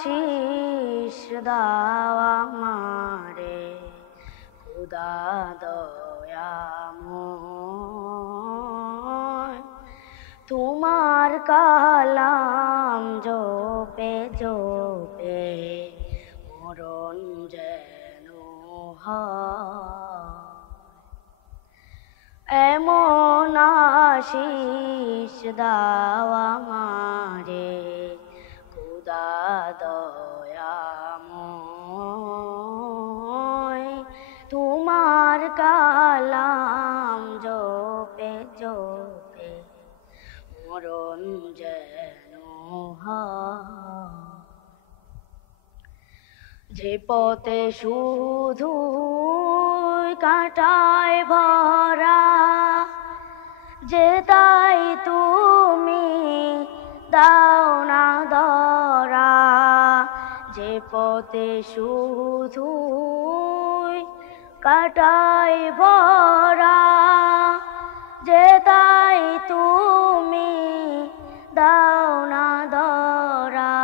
শীষ দাও আমারে খুদা দয়াময়, তোমার কালাম জপে জপে মরণ যেন হয়। এমন আশিস দাও আমারে খুদা দয়াময়, তোমার কালাম জপে জপে মরণ যেন হয়। যে পথে শুধু কাঁটায় ভরা, যে তাই তুমি দাও না ধরা। যে পথে শুধু কাঁটায় ভরা, যে তাই তুমি দাও না ধরা।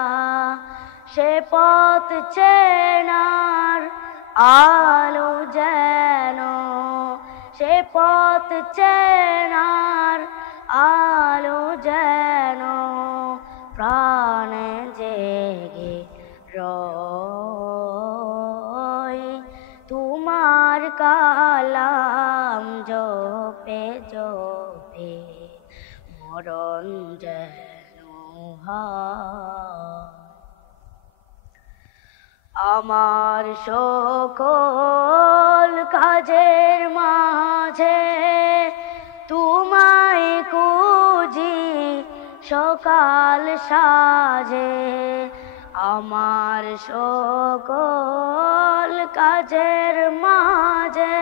সে পথ চেনার আলো যেন, সে পথ চেনার আলো যেন প্রাণে জেগে রয়। তোমার কালাম জপে জপে মরণ যেন হয়। আমার সকল কাজের মাঝে তোমায় খুঁজি সকাল সাজে। আমার সকল কাজের মাঝে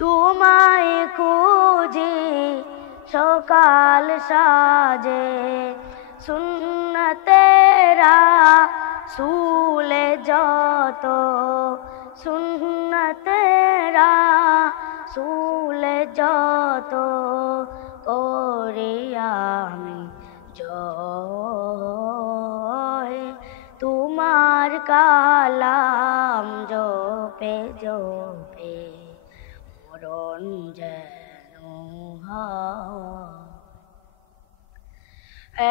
তোমায় খুঁজি সকাল সাজে। সুন্নতেরা সুলে যত, সুন্নতেরা সুলে যত করি আমি জয়। তোমার কালাম জপে জপে মরণ যেন হয়।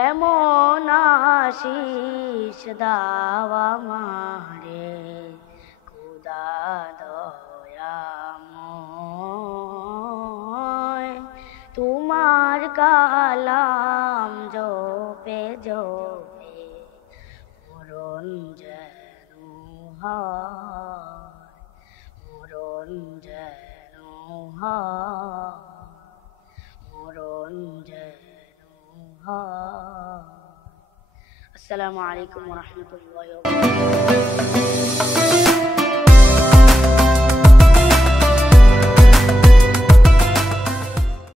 এমন আশিস দাও আমারে খুদা দয়াময়, তোমার কালাম জপে জপে মরণ যেন হয়। মরণ যেন হয়, মরণ যেন হয়। আসসালামু আলাইকুম ওয়া রাহমাতুল্লাহি ওয়া বারাকাতুহু।